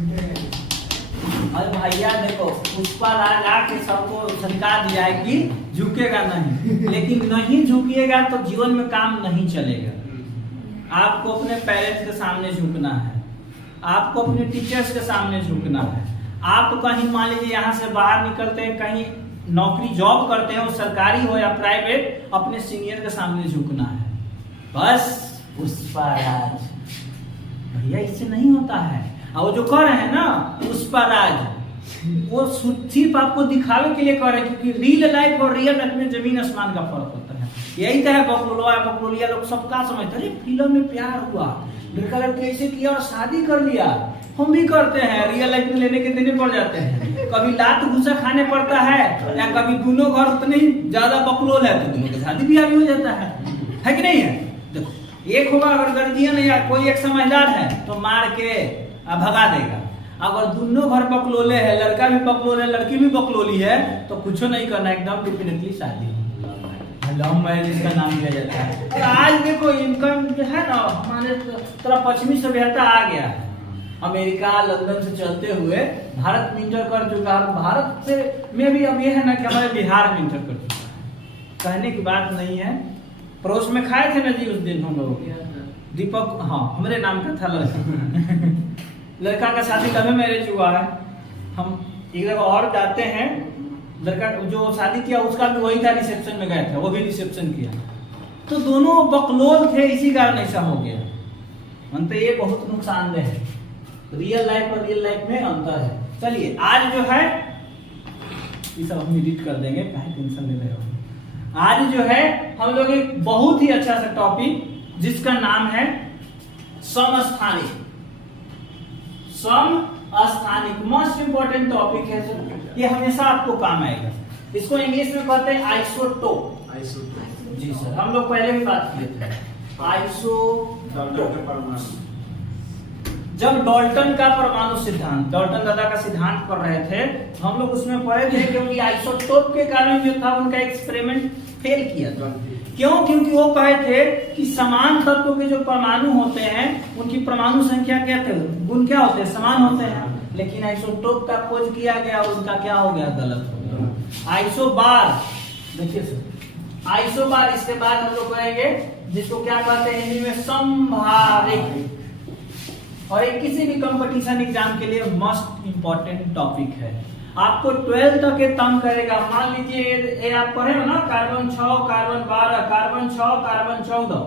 और भैया देखो पुष्पा राज आके सबको धमका दिया है कि झुकेगा नहीं, लेकिन नहीं झुकिएगा तो जीवन में काम नहीं चलेगा। आपको अपने पेरेंट्स के सामने झुकना है, आपको अपने टीचर्स के सामने झुकना है। आप कहीं मान लीजिए यहाँ से बाहर निकलते हैं, कहीं नौकरी जॉब करते हैं, वो सरकारी हो या प्राइवेट, अपने सीनियर के सामने झुकना है। बस पुष्पा राज भैया, इससे नहीं होता है। और वो जो कर रहे हैं ना पुष्पा राज, वो सिर्फ आपको दिखावे के लिए कर रहे हैं, क्योंकि रियल लाइफ और रियल लाइफ में जमीन आसमान का फर्क होता है। यही तो है बकलोलिया लोग सबका समझते हैं, फिल्म में प्यार हुआ, लड़का लड़की ऐसे किया और शादी कर लिया। हम भी करते हैं, रियल लाइफ में लेने के देने पड़ जाते हैं, कभी लात घुसा खाने पड़ता है, या कभी दोनों घर उतने ही ज्यादा बकलोल है तो दोनों की शादी भी आगे हो जाता है कि नहीं है। देखो एक होगा अगर गार्जियन या कोई एक समझदार है तो मार के भगा देगा। अगर दोनों घर बकलोले है, लड़का भी बकलोल है लड़की भी बकलोली है, तो कुछ नहीं करना, एकदम डेफिनेटली शादी लव मैरिज का नाम दिया जाता है। और आज देखो इनकम जो है ना हमारे तरफ पश्चिमी सभ्यता आ गया है, अमेरिका लंदन से चलते हुए भारत में इंटर कर चुका है। भारत से में भी अब ये है ना कि हमारे बिहार में इंटर कर चुका है, कहने की बात नहीं है। पड़ोस में खाए थे ना जी उस दिन हम लोग, दीपक, हाँ हमारे नाम का था लड़का लड़का का शादी लव मैरिज हुआ है। हम एक जगह और जाते हैं, लड़का जो शादी किया उसका भी वही था, रिसेप्शन में गए थे, वो भी रिसेप्शन किया, तो दोनों बकलोल थे, इसी कारण ऐसा हो गया। मतलब ये बहुत नुकसानदेह है, रियल लाइफ और रियल लाइफ में अंतर है। चलिए आज जो है ये सब हम एडिट कर देंगे, काहे टेंशन ले रहे हो। आज जो है हम लोग एक बहुत ही अच्छा सा टॉपिक जिसका नाम है समस्थानिक। समस्थानिक मोस्ट इंपोर्टेंट टॉपिक है, ये हमेशा आपको काम आएगा। इसको इंग्लिश में कहते हैं आइसोटोप। जी सर, हम लोग पहले भी बात किए थे आइसोटोप। जब डाल्टन का परमाणु सिद्धांत, डाल्टन दादा का सिद्धांत पढ़ रहे थे, हम लोग उसमें पढ़े थे क्योंकि आइसोटोप के कारण जो था उनका एक्सपेरिमेंट फेल किया था। क्यों? क्योंकि वो कहे थे कि समान तत्वों के जो परमाणु होते हैं उनकी परमाणु संख्या क्या थे, गुण क्या होते हैं, समान होते हैं। लेकिन आइसोटोप का खोज किया गया और उनका क्या हो गया, गलत हो गया। आइसोबार, देखिए सर आइसोबार, इसके बाद हम लोग कहेंगे जिसको क्या कहते हैं हिंदी में संभारिक। और एक किसी भी कंपटीशन एग्जाम के लिए मस्ट इंपॉर्टेंट टॉपिक है, आपको 12 तक के तंग करेगा। मान लीजिए ये आप पढ़े हो ना, carbon 6, carbon 12, carbon 6, carbon 14,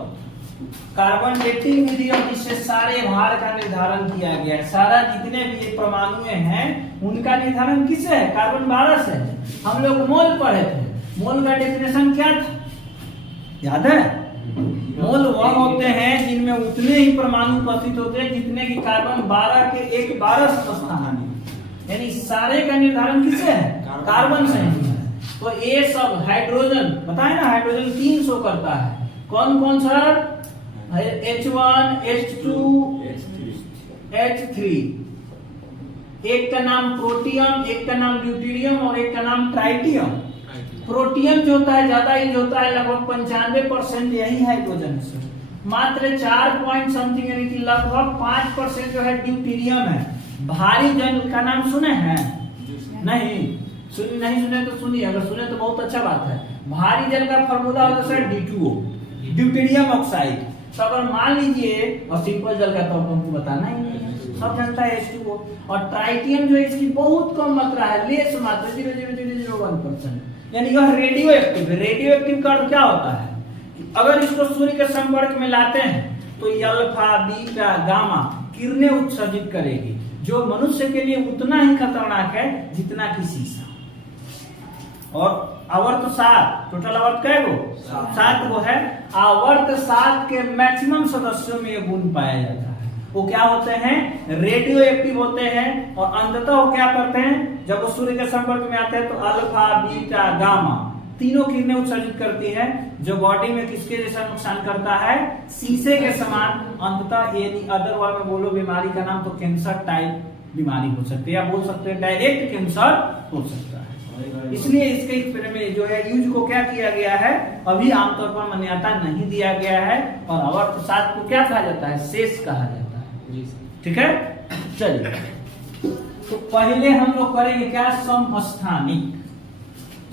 carbon dating विधि और जिससे सारे भार का निर्धारण किया गया है। सारा जितने भी ये परमाणु हैं उनका निर्धारण किससे है, कार्बन 12 से। हम लोग मोल पढ़े थे, मोल का डेफिनेशन क्या था याद है? मोल वह होते हैं जिनमें उतने ही परमाणु उपस्थित होते हैं जितने की कार्बन 12 के 1/12 स्थान है। यानी सारे का निर्धारण किससे है, कार्बन से है। तो ये सब हाइड्रोजन बताए ना, हाइड्रोजन 300 करता है। कौन कौन सर? H1, H2, H3। एक का नाम प्रोटियम, एक का नाम ड्यूटेरियम और एक का नाम ट्राइटियम। प्रोटियम जो होता है ज्यादा यूज होता है, लगभग 95% यही हाइड्रोजन है। मात्र 4 पॉइंट समथिंग यानी कि लगभग 5% जो है ड्यूटेरियम है। भारी जल का नाम सुने हैं? नहीं सुने तो सुनिए, अगर सुने तो बहुत अच्छा बात है। भारी जल का फॉर्मूला होता है D2O, ड्यूटेरियम ऑक्साइड। तो अगर मान लीजिए, और सिंपल जल का तो हमको बताना ही नहीं है, सब जानता है H2O। और ट्राइटियम जो है इसकी बहुत कम मात्रा है, लेस मात्रा 0.001%, यानी यह रेडियो एक्टिव है। रेडियो एक्टिव का अर्थ क्या होता है? अगर इसको सूर्य के संपर्क में लाते हैं तो ये अल्फा, बीटा, गामा किरणें उत्सर्जित करेगी, जो मनुष्य के लिए उतना ही खतरनाक है जितना कि शीशा। और आवर्त 7, टोटल आवर्त क्या है वो 7 वो है। आवर्त 7 के मैक्सिमम सदस्यों में ये गुण पाया जाता है। वो क्या होते हैं, रेडियो एक्टिव होते हैं। और अंततः वो क्या करते हैं, जब वो सूर्य के संपर्क में आते हैं तो अल्फा, बीटा, गामा तीनों किरणें उत्सर्जित करती है, जो बॉडी में किसके जैसा नुकसान करता है, शीशे के समान। अंततः यदि अदर वर्ड में बोलो बीमारी का नाम, तो कैंसर टाइप बीमारी हो सकती है, या बोल सकते हैं डायरेक्ट कैंसर हो सकता है। इसलिए इसके एक्सपेरिमेंट जो है यूज को क्या किया गया है, अभी आमतौर पर मान्यता नहीं दिया गया है। और आवर्त 7 को क्या कहा जाता है, शेष कहा जाता है। ठीक है, चलिए तो पहले हम लोग करेंगे क्या, समस्थानिक।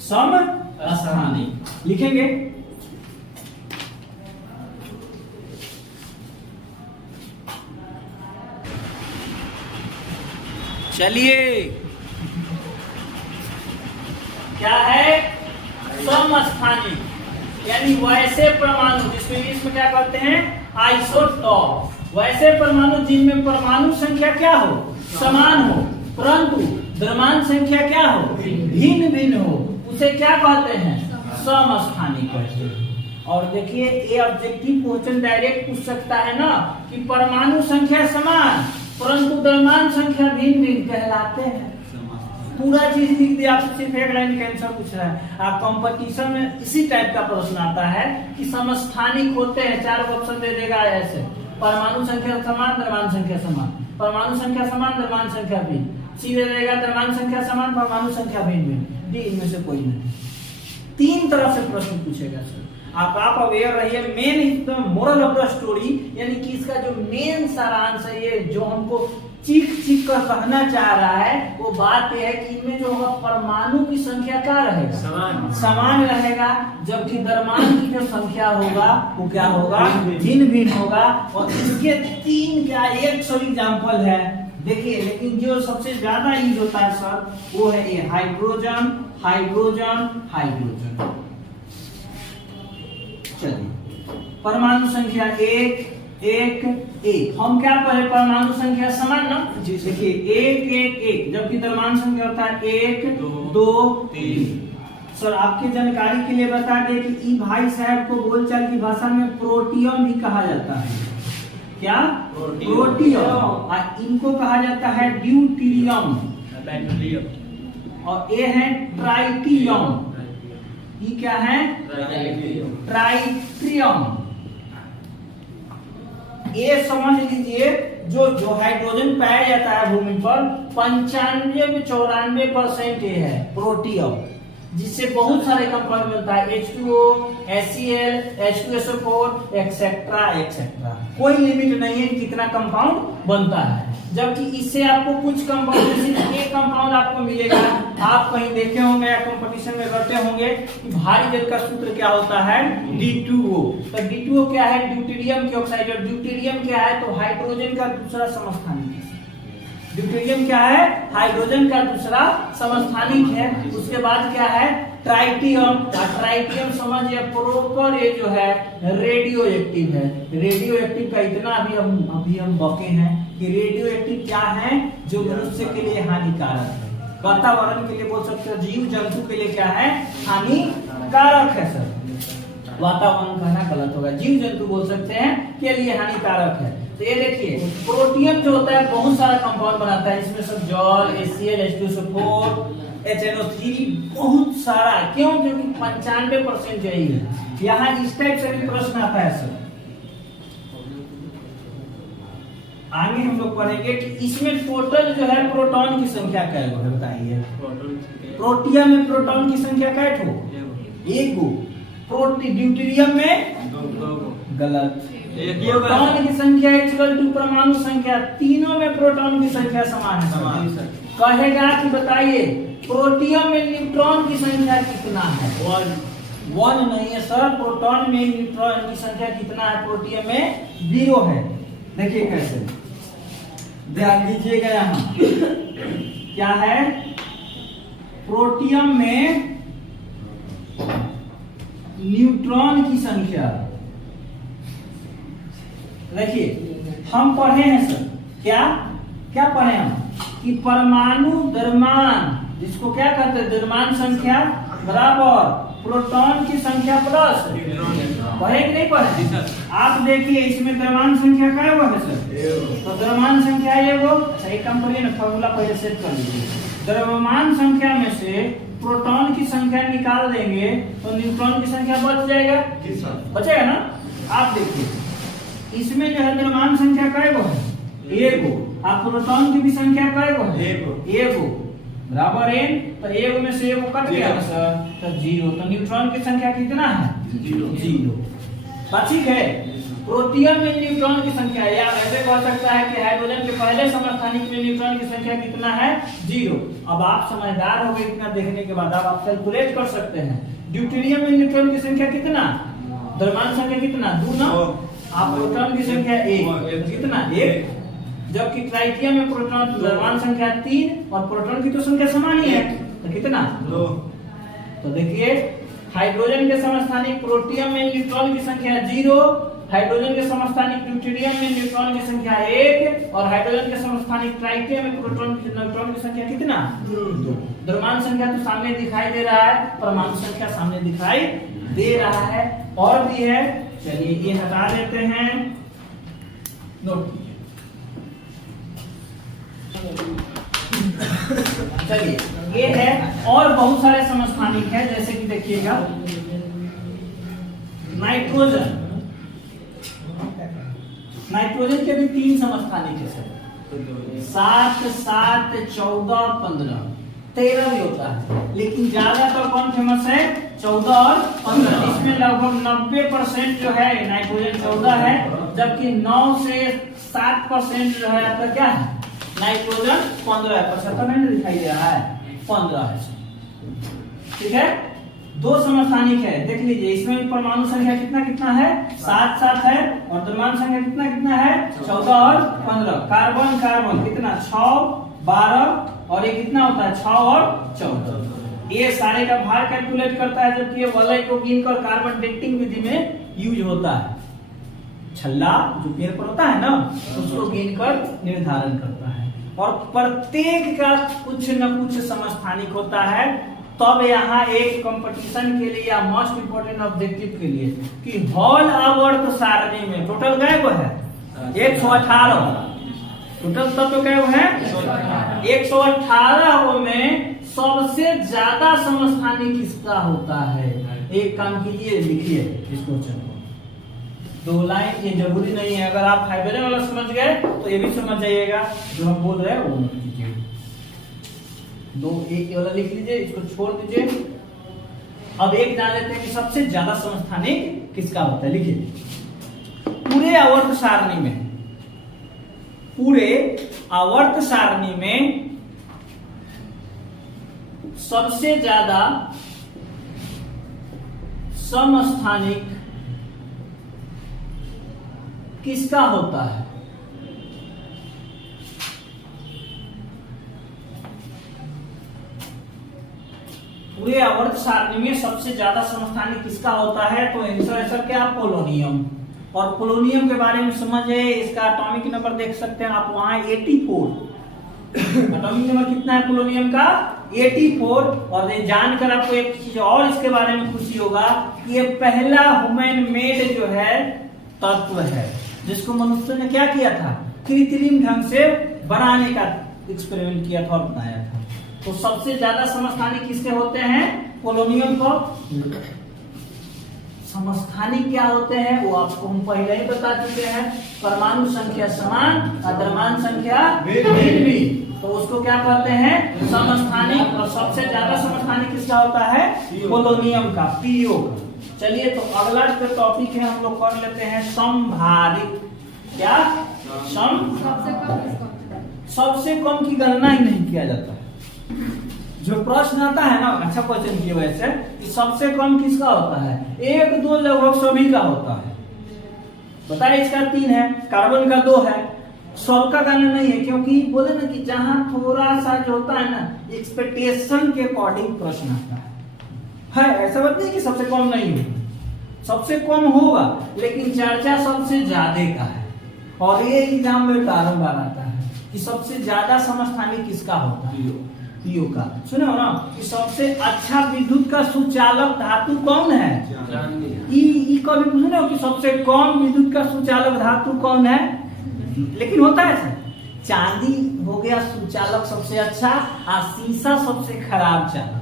समस्थानिक लिखेंगे। चलिए, क्या है समस्थानिक, यानी वैसे परमाणु जिसको इंग्लिश में क्या कहते हैं, आइसोटॉप। वैसे परमाणु जिनमें परमाणु संख्या क्या हो, समान हो, परंतु द्रव्यमान संख्या क्या हो, भिन्न भिन्न हो, उसे क्या कहते हैं, समस्थानिक कहते हैं। और देखिए, ये ऑब्जेक्टिव क्वेश्चन डायरेक्ट पूछ सकता है ना कि परमाणु संख्या समान परंतु द्रव्यमान संख्या भिन्न भिन्न कहलाते हैं। पूरा चीज लिख दिया, आपसे सिर्फ एक लाइन का आंसर पूछ रहा है। आप कंपटीशन में इसी टाइप का प्रश्न आता है कि समस्थानिक होते हैं, 4 ऑप्शन दे देगा ऐसे, परमाणु संख्या समान, द्रव्यमान संख्या समान, परमाणु संख्या समान, द्रव्यमान संख्या भिन्न, सीधे रहेगा द्रव्यमान संख्या समान, परमाणु संख्या भिन्न भिन्न, डी इनमें से कोई नहीं। 3 तरह से प्रश्न पूछेगा सर। आप अवेयर रहिए। Main is the moral of the story, यानी कि इसका जो मेन सारांश है, ये जो हमको चीख कर कहना चाह रहा है, वो बात यह है कि इनमें जो होगा परमाणु की संख्या क्या रहेगा, समान रहेगा, जबकि द्रव्यमान की जो संख्या होगा वो क्या होगा, भिन्न भिन्न होगा। और इसके 3 क्या 100 एग्जाम्पल है, देखिए। लेकिन जो सबसे ज्यादा यूज होता है सर, वो है ये हाइड्रोजन, हाइड्रोजन, हाइड्रोजन। चलिए, परमाणु संख्या 1 1 1, हम क्या पढ़े, परमाणु संख्या समान ना, देखिए 1 1 1, जबकि द्रव्यमान संख्या होता है 1 2 3। सर आपके जानकारी के लिए बता दें कि ई भाई साहब को बोलचाल की भाषा में प्रोटियम भी कहा जाता है। क्या, प्रोटियम। और इनको कहा जाता है ड्यूटेरियम, और ये है ट्राइटियम। ये क्या है, ट्राइटियम। ये समझ लीजिए, जो हाइड्रोजन पाया जाता है भूमि पर 95-94% ये है प्रोटियम, जिससे बहुत सारे कंपाउंड बनता है, H2O, HCl, H2SO4 etcetera etcetera. कोई लिमिट नहीं है कितना कंपाउंड बनता है। जबकि इससे आपको कुछ कंपाउंड, सिर्फ एक कंपाउंड आपको मिलेगा। आप कहीं देखे होंगे या कंपटीशन में करते होंगे कि भारी जल का सूत्र क्या होता है, D2O। तो D2O क्या है, ड्यूटेरियम की ऑक्साइड। और ड्यूटेरियम क्या है, तो हाइड्रोजन का दूसरा समस्थानिक है। ड्यूटेरियम क्या है, हाइड्रोजन का दूसरा समस्थानिक है। उसके बाद क्या है, ट्राइटियम। ट्राइटियम समझिए प्रॉपर ये जो है रेडियो एक्टिव है। रेडियो एक्टिव का इतना अभी हम बके हैं कि रेडियो एक्टिव क्या है, जो मनुष्य के लिए हानिकारक है, वातावरण के लिए बोल सकते हो, जीव जंतु के लिए क्या है, हानिकारक है। सर वातावरण कहना गलत होगा, जीव जंतु बोल सकते हैं के लिए हानिकारक है। तो ये देखिए, प्रोटियम जो होता है बहुत सारा कंपाउंड बनाता है, इसमें सब जल, HCl, H2SO4, HNO3, बहुत सारा। क्यों, क्योंकि 95% यही है। यहाँ इस टाइप से भी प्रश्न आता है सर। आगे हम लोग पढ़ेंगे कि इसमें टोटल जो है प्रोटॉन की संख्या क्या है, बताइए। प्रोटियम में प्रोटॉन की संख्या क्या है, 1 गो। ड्यूटेरियम में गलत, प्रोटॉन की संख्या इक्वल टू परमाणु संख्या, तीनों में प्रोटॉन की संख्या समान है। कहेगा कि बताइए प्रोटियम में न्यूट्रॉन की संख्या कितना है, 1 नहीं है सर। प्रोटॉन में न्यूट्रॉन की संख्या कितना है, प्रोटियम में 0 है। देखिए कैसे, ध्यान दीजिएगा। यहाँ क्या है, प्रोटियम में न्यूट्रॉन की संख्या, देखिए हम पढ़े हैं सर, क्या पढ़े हम, कि परमाणु द्रव्यमान, जिसको क्या कहते हैं, द्रव्यमान संख्या बराबर प्रोटॉन की संख्या प्लस, पढ़े कि नहीं पढ़े? आप देखिए इसमें द्रव्यमान संख्या क्या है सर, तो द्रव्यमान संख्या ये वो सही काम करिए ना, फॉर्मूला पहले सेट कर लीजिए। द्रव्यमान संख्या में से प्रोटॉन की संख्या निकाल देंगे तो न्यूट्रॉन की संख्या बच जाएगा, बचेगा ना। आप देखिए इसमें जो है द्रव्यमान संख्या क्या है, 1, आप प्रोटॉन की भी संख्या क्या है, 1 बराबर n, तो 1 में से 1 कट गया सर, तो 0। तो न्यूट्रॉन की संख्या कितना है, 0। बात ठीक है। प्रोटियम में न्यूट्रॉन की संख्या, या ऐसे कह सकता है कि हाइड्रोजन के पहले समस्थानिक में न्यूट्रॉन की संख्या कितना है, 0। अब आप समझदार हो गए इतना देखने के बाद, अब आप कैलकुलेट कर सकते हैं। ड्यूटेरियम में न्यूट्रॉन की संख्या कितना, द्रव्यमान संख्या कितना, 2 ना, आप प्रोटॉन की संख्या 1, कितना 1, जबकि ट्राइटियम में प्रोटॉन द्रव्यमान संख्या 3 और प्रोटॉन की तो संख्या समान ही है, तो कितना 2। तो देखिए हाइड्रोजन के समस्थानिक प्रोटियम में न्यूट्रॉन की संख्या 0, हाइड्रोजन के समस्थानिक ड्यूटेरियम में न्यूट्रॉन की संख्या 1 और हाइड्रोजन के समस्थानिक ट्राइटियम में प्रोटॉन की न्यूट्रॉन की संख्या कितना, 2। द्रव्यमान संख्या तो सामने दिखाई दे रहा है, परमाणु संख्या सामने दिखाई दे रहा है, और भी है, चलिए ये हटा देते हैं, नोट चलिए ये है, और बहुत सारे समस्थानिक है, जैसे कि देखिएगा नाइट्रोजन, नाइट्रोजन के भी 3 समस्थानिक है सर, 7, 7, 14, 15, 13 भी होता है, लेकिन ज्यादातर कौन फेमस है, 14 और 15। इसमें लगभग 90% जो है नाइट्रोजन 14 है, जबकि 9 से 7% जो है आपका क्या है, नाइट्रोजन 15 है। 75 दिखाई दे रहा है, 15 है, ठीक है। 2 समस्थानिक है, देख लीजिए, इसमें परमाणु संख्या कितना कितना है, 7 7 है, और द्रव्यमान संख्या कितना कितना है, 14 और 15। कार्बन कार्बन कितना, 6 12, और ये कितना होता है, 6 और 14। ये सारे का भार कैलकुलेट करता है, जबकि ये वलय को गिनकर कार्बन डेटिंग विधि में यूज होता है। छल्ला जो पेड़ पर होता है ना, उसको गिनकर निर्धारण करता है, और प्रत्येक का कुछ न कुछ समस्थानिक होता है। तब यहाँ एक कंपटीशन के लिए या मोस्ट इंपोर्टेंट ऑब्जेक्टिव के लिए कि हॉल आवर्त सारणी में टोटल गए वो है 118, टोटल तत्व गए वो है 118 में सबसे ज्यादा समस्थानिक किसका होता है। एक काम कीजिए, लिखिए इस क्वेश्चन को 2 लाइन, ये जरूरी नहीं है, अगर आप हाइड्रोजन वाला समझ गए तो ये भी समझ जाइएगा, जो हम बोल रहे हैं वो मत कीजिए। 2 एक वाला लिख लीजिए, इसको छोड़ दीजिए। अब एक जान लेते हैं कि सबसे ज्यादा समस्थानिक किसका होता है, लिखिए। पूरे आवर्त सारणी में, पूरे आवर्त सारणी में सबसे ज्यादा समस्थानिक किसका होता है। पूरे आवर्त सारणी में सबसे ज्यादा समस्थानिक किसका होता है, तो आंसर है सर क्या, पोलोनियम। और पोलोनियम के बारे में समझे, इसका एटॉमिक नंबर देख सकते हैं आप वहां 84। एटॉमिक नंबर कितना है पोलोनियम का, 84। और ये जानकर आपको एक चीज और इसके बारे में खुशी होगा कि ये पहला ह्यूमन मेड जो है तत्व है, जिसको मनुष्य ने क्या किया था, कृत्रिम ढंग से बनाने का एक्सपेरिमेंट किया था और बनाया था। तो सबसे ज्यादा समस्थानिक किसके होते हैं, पोलोनियम को। समस्थानिक क्या होते हैं वो आपको हम पहले ही बता चुके हैं, परमाणु संख्या समान और द्रव्यमान संख्या भिन्न, तो उसको क्या कहते हैं, समस्थानिक। और सबसे ज्यादा समस्थानिक किसका होता है, पोलोनियम का, पीओ का। चलिए तो अगला जो टॉपिक है हम लोग कर लेते हैं समभारित। क्या, सबसे कम की गणना ही नहीं किया जाता है। जो प्रश्न आता है ना, अच्छा क्वेश्चन किया वैसे कि सबसे कम किसका होता है, 1 2 लगभग सभी का होता है। बताइए, इसका 3 है, कार्बन का 2 है, सबका गणना नहीं है, क्योंकि बोले ना कि जहां थोड़ा सा जो होता है ना, एक्सपेक्टेशन के अकॉर्डिंग प्रश्न आता है। ऐसा बात नहीं कि सबसे कम नहीं होगा, सबसे कम होगा, लेकिन चर्चा सबसे ज्यादा का है। और ये एग्जाम में बारंबार आता है कि सबसे ज्यादा समस्थानिक किसका होता है, पीओ का। सुनो ना कि सबसे अच्छा विद्युत का सुचालक धातु कौन है, ई कभी पूछे ना कि सबसे कम विद्युत का सुचालक धातु कौन है, लेकिन होता है सर, चांदी हो गया सुचालक सबसे अच्छा, और शीशा सबसे खराब चालक।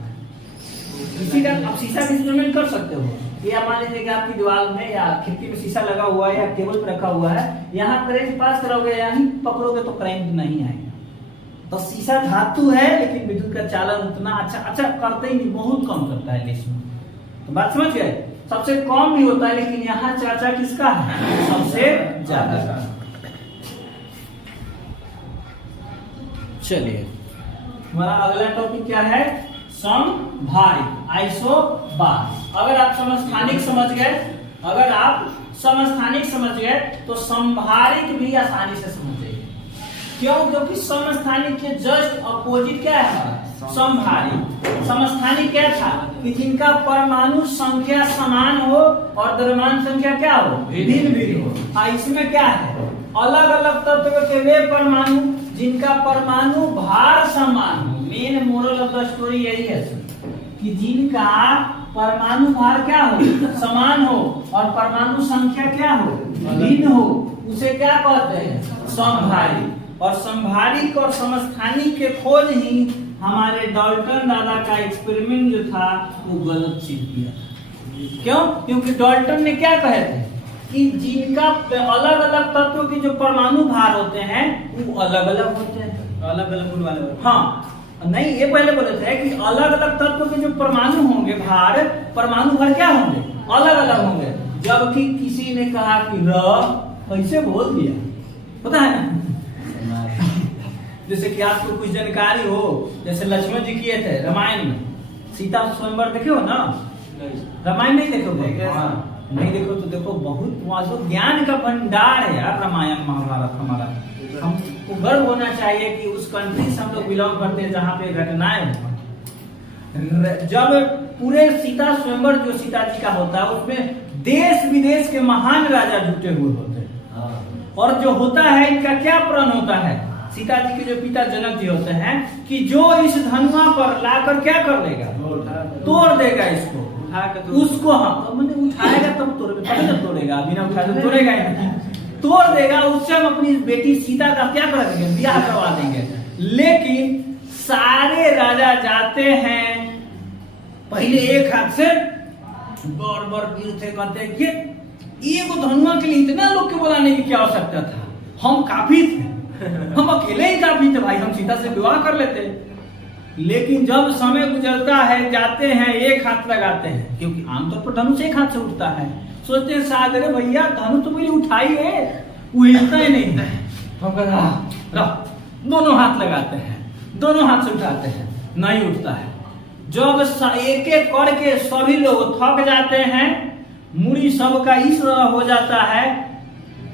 इसी का आप शीशा का इंस्ट्रूमेंट कर सकते हो, या मान लीजिए कि आपकी दीवार में या खिड़की में शीशा लगा हुआ है या टेबल पर रखा हुआ है, यहाँ करंट पास करोगे, यहाँ पकड़ोगे तो करंट नहीं आएगा। तो शीशा धातु है, लेकिन विद्युत का चालन उतना अच्छा करते ही नहीं, बहुत कम करता है इसमें। तो बात समझ गए। सबसे कम भी होता है, लेकिन यहाँ चर्चा किसका है? सबसे ज्यादा। चलिए हमारा अगला टॉपिक क्या है? समभारित, आइसोबार। अगर आप समस्थानिक समझ गए तो समभारित भी आसानी से समझ जाइए। क्यों? क्योंकि समस्थानिक के जस्ट अपोजिट क्या है हमारा? समभारित। समस्थानिक क्या था? कि जिनका परमाणु संख्या समान हो और द्रव्यमान संख्या क्या हो? भिन्न भिन्न हो। इसमें क्या है? अलग अलग तत्व के वे परमाणु जिनका परमाणु भार समान हो। Main moral of the story यही है कि जिनका परमाणु भार क्या हो? समान हो और परमाणु संख्या क्या हो? भिन्न हो, उसे क्या कहते हैं? समभारित। और समभारित और समस्थानिक के खोज ही हमारे डाल्टन दादा का एक्सपेरिमेंट जो था वो गलत सिद्ध किया। क्यों? क्योंकि डाल्टन ने क्या कहे थे कि जिनका अलग अलग तत्वों के जो परमाणु भार होते हैं वो अलग अलग होते हैं। अलग अलग गुण वाले। हाँ नहीं, ये पहले बोले थे कि अलग अलग तत्व के जो परमाणु होंगे भार, परमाणु भार क्या होंगे? अलग अलग होंगे। जबकि किसी ने कहा कि कैसे बोल दिया, पता है ना? जैसे कि आपको कुछ जानकारी हो, जैसे लक्ष्मण जी किए थे रामायण में, सीता स्वयंवर देखे हो ना? रामायण नहीं देखो? हाँ, नहीं देखो तो देखो, बहुत वहां तो ज्ञान का भंडार है यार रामायण महाभारत हमारा। हमको गर्व होना चाहिए कि उस कंट्री से हम लोग बिलोंग करते हैं जहाँ पे घटनाएं हो। जब पूरे सीता स्वयंवर जो सीता जी का होता है उसमें देश विदेश के महान राजा जुटे हुए होते हैं। और जो होता है इनका क्या प्रण होता है? सीता जी के जो पिता जनक जी होते हैं कि जो इस धनुआ पर लाकर क्या कर लेगा? तोड़ देगा इसको, उसको। हाँ तो मैंने उठाएगा तब तोड़ेगा, बिना उठाए तो तोड़ेगा ही नहीं। तोड़ देगा, उससे हम अपनी बेटी सीता का क्या कर देंगे? ब्याह करवा देंगे। लेकिन सारे राजा जाते हैं, पहले एक हाथ से बड़ वीर थे, कहते हैं कि एक धनुआ के लिए इतना लोग के बुलाने की क्या आवश्यकता था? हम काफी थे, हम अकेले ही काफी थे भाई, हम सीता से विवाह कर लेते। लेकिन जब समय गुजरता है, जाते हैं, एक हाथ लगाते हैं, क्योंकि आमतौर पर धनुष एक हाथ से उठता है। सोचते हैं शायद अरे भैया धनुष तो पहले उठाई है, वो हिलता ही नहीं। हम कहते दोनों हाथ लगाते हैं, दोनों हाथ से उठाते हैं, नहीं उठता है। जब एक एक करके सभी लोग थक जाते हैं, मुड़ी सबका इस तरह हो जाता है,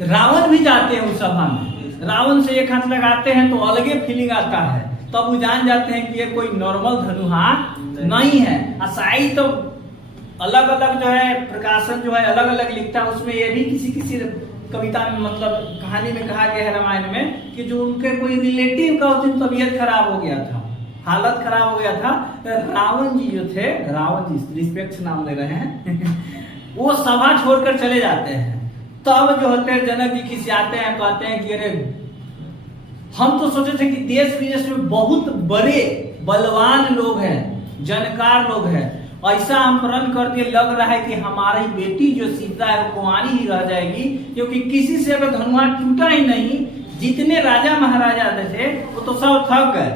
रावण भी जाते हैं उस सभा में, रावण से एक हाथ लगाते हैं तो अलगे फीलिंग आता है। तब वो जान जाते हैं कि ये कोई नॉर्मल धनुहा नहीं है। असाई तो अलग अलग जो है प्रकाशन जो है अलग अलग लिखता है। उसमें ये भी किसी कविता में मतलब कहानी में कहा गया है रामायण में कि जो उनके कोई रिलेटिव का उस दिन तबीयत खराब हो गया था, हालत खराब हो गया था, तो रावण जी जो थे, रावण जी रिस्पेक्ट नाम ले रहे हैं, वो सभा छोड़कर चले जाते हैं। तब जो होते हैं जनक जी खिसियाते हैं, कहते हैं कि अरे हम तो सोचे थे कि देश विदेश में बहुत बड़े बलवान लोग हैं, जानकार लोग हैं, ऐसा हम प्रण कर दिए, लग रहा है कि हमारी बेटी जो सीता है वो कुंवारी ही रह जाएगी, क्योंकि किसी से अगर धनुआ टूटा ही नहीं। जितने राजा महाराजा थे वो तो सब थक गए।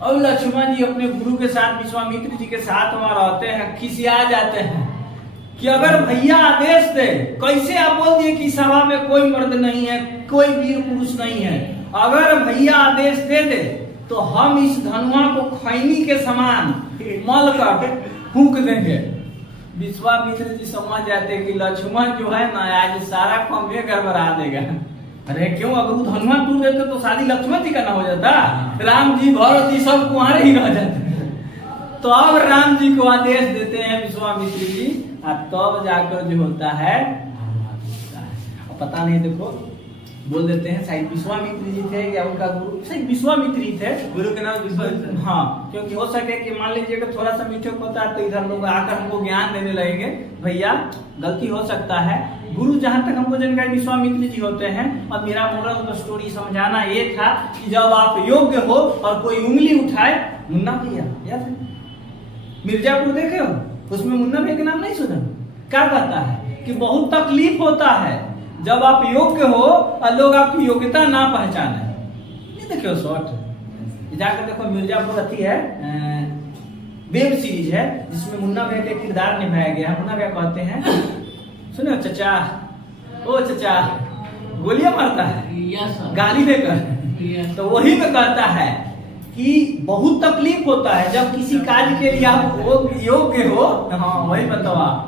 और लक्ष्मण जी अपने गुरु के साथ, विश्वामित्र जी के साथ वहां रहते हैं, खिसिया जाते हैं कि अगर भैया आदेश दे, कैसे आप बोल दिए कि सभा में कोई मर्द नहीं है, कोई वीर पुरुष नहीं है, अगर भैया आदेश दे दे तो हम इस धनुआ को खैनी के समान मल कर फूंक देंगे। विश्वामित्र जी समझ जाते कि लक्ष्मण जो है ना आज सारा काम गड़बड़ा देगा। अरे क्यों? अगर वो धनुआ टूट देते तो शादी लक्ष्मण जी का ना हो जाता, राम जी भरत जी सब कुंवारे ही रह जाते। तो अब राम जी को आदेश देते हैं विश्वामित्र जी, और तब जाकर जो होता है पता नहीं, देखो बोल देते हैं शायद विश्वामित्र जी थे या उनका गुरु, शायद विश्वामित्र जी थे, गुरु के नाम विश्वामित्र। हाँ, क्योंकि हो सके कि मान लीजिए कि थोड़ा सा मीठे होता है तो इधर लोग आकर हमको ज्ञान देने लगेंगे, भैया गलती हो सकता है। गुरु जहां तक हमको जानकारी विश्वामित्र जी होते हैं। और मेरा मोरल ऑफ द स्टोरी समझाना ये था कि जब आप योग्य हो और कोई उंगली उठाए, मुन्ना भैया याद है मिर्जापुर देखे हो, उसमें मुन्ना भैया के नाम नहीं सुना? क्या कहता है कि बहुत तकलीफ होता है जब आप योग्य हो और लोग आपकी योग्यता ना पहचाने। ये देखो शॉर्ट जाकर देखो, मिर्जापुर अथी है वेब सीरीज है जिसमें मुन्ना भैया का किरदार निभाया गया है। मुन्ना भैया कहते हैं, सुनो चचा, ओ चचा, गोलियां मारता है यस सर। गाली देकर, यस। तो वही में कहता है कि बहुत तकलीफ होता है जब किसी कार्य के लिए आप योग्य हो, हाँ वही बताओ आप,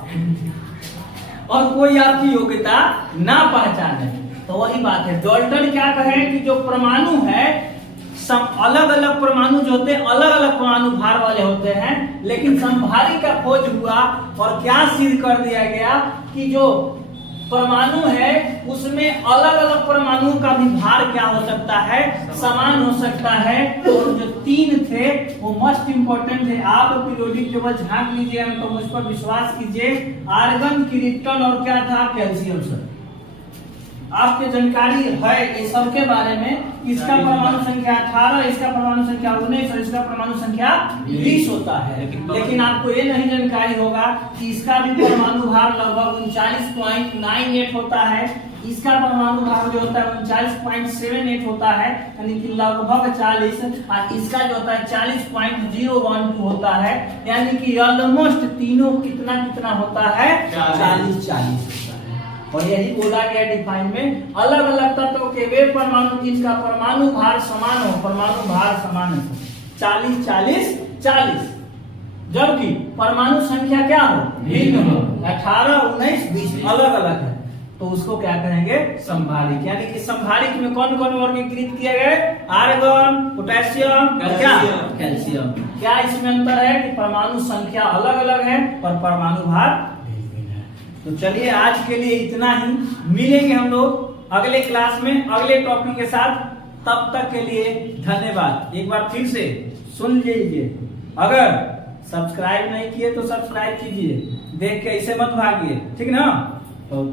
और कोई आपकी योग्यता ना पहचाने। तो वही बात है, डाल्टन क्या कहे कि जो परमाणु है, सब अलग अलग परमाणु जो होते हैं अलग अलग परमाणु भार वाले होते हैं, लेकिन समभारी का खोज हुआ और क्या सिद्ध कर दिया गया कि जो परमाणु है उसमें अलग अलग परमाणुओं का भी भार क्या हो सकता है, समान हो सकता है। और जो 3 थे वो मोस्ट इंपोर्टेंट थे। आप पीरियोडिक टेबल झांक लीजिए तो मुझ पर विश्वास कीजिए, आर्गन, क्रिप्टन और क्या था, कैल्शियम। सर आपके जानकारी है ये सब के बारे में। इसका परमाणु संख्या 18, इसका परमाणु संख्या 19 और इसका परमाणु संख्या 20 होता है। लेकिन आपको ये नहीं जानकारी होगा कि इसका भी परमाणु भार लगभग 39.98 होता है। इसका परमाणु भार जो होता है 39.78 होता है, यानी कि लगभग 40। और इसका जो होता है 40.012 होता है, यानी कि ऑलमोस्ट तीनों कितना कितना होता है, 40 होता है। और यही बोला गया डिफाइन में, अलग अलग तत्वों के वे परमाणु जिनका परमाणु भार समान हो, परमाणु भार समान है 40-40-40, जबकि परमाणु संख्या क्या हो, भिन्न हो, 18, 19, 20 अलग अलग है, तो उसको क्या कहेंगे, संभारिक। यानी कि संभारिक में कौन कौन वर्गीकृत किए गए, आर्गन, पोटेशियम, क्या, कैल्शियम। क्या इसमें अंतर है कि परमाणु संख्या अलग अलग है और परमाणु भार। तो चलिए आज के लिए इतना ही, मिलेंगे हम लोग अगले क्लास में अगले टॉपिक के साथ। तब तक के लिए धन्यवाद। एक बार फिर से सुन लीजिए, अगर सब्सक्राइब नहीं किए तो सब्सक्राइब कीजिए, देख के इसे मत भागिए, ठीक ना। बहुत